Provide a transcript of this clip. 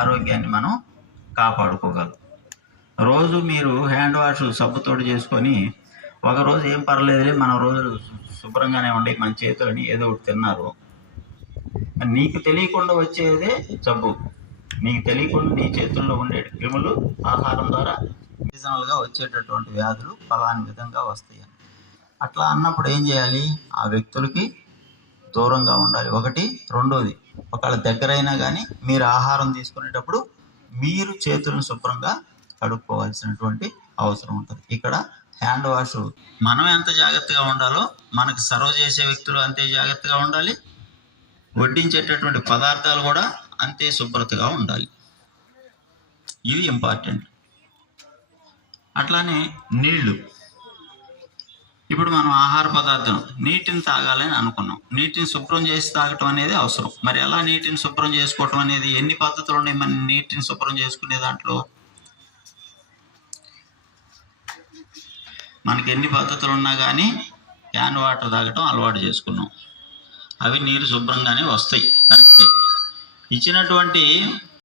ఆరోగ్యాన్ని మనం కాపాడుకోగలం. రోజు మీరు హ్యాండ్ వాష్ సబ్బుతోటి చేసుకొని ఒకరోజు ఏం పర్లేదులే, మన రోజులు శుభ్రంగానే ఉండి మన చేతులని ఏదో ఒకటి తిన్నారు, నీకు తెలియకుండా వచ్చేదే జబ్బు. నీకు తెలియకుండా నీ చేతుల్లో ఉండే క్రిములు ఆహారం ద్వారా సీజనల్గా వచ్చేటటువంటి వ్యాధులు ఫలాని విధంగా వస్తాయి. అట్లా అన్నప్పుడు ఏం చేయాలి? ఆ వ్యక్తులకి దూరంగా ఉండాలి. ఒకటి. రెండోది, ఒకళ్ళ దగ్గరైనా కానీ మీరు ఆహారం తీసుకునేటప్పుడు మీరు చేతులను శుభ్రంగా కడుక్కోవాల్సినటువంటి అవసరం ఉంటుంది. ఇక్కడ హ్యాండ్ వాష్ మనం ఎంత జాగ్రత్తగా ఉండాలో మనకు సర్వ్ చేసే వ్యక్తులు అంతే జాగ్రత్తగా ఉండాలి, వడ్డించేటటువంటి పదార్థాలు కూడా అంతే శుభ్రతగా ఉండాలి. ఇది ఇంపార్టెంట్. అట్లానే నీళ్లు. ఇప్పుడు మనం ఆహార పదార్థం నీటిని తాగాలని అనుకున్నాం, నీటిని శుభ్రం చేసి తాగటం అనేది అవసరం. మరి ఎలా నీటిని శుభ్రం చేసుకోవటం అనేది, ఎన్ని పద్ధతులు ఉన్నాయి మన నీటిని శుభ్రం చేసుకునే దాంట్లో? మనకి ఎన్ని పద్ధతులు ఉన్నా కానీ క్యాన్ వాటర్ తాగటం అలవాటు చేసుకున్నాం. అవి నీరు శుభ్రంగానే వస్తాయి, కరెక్టే. ఇచ్చినటువంటి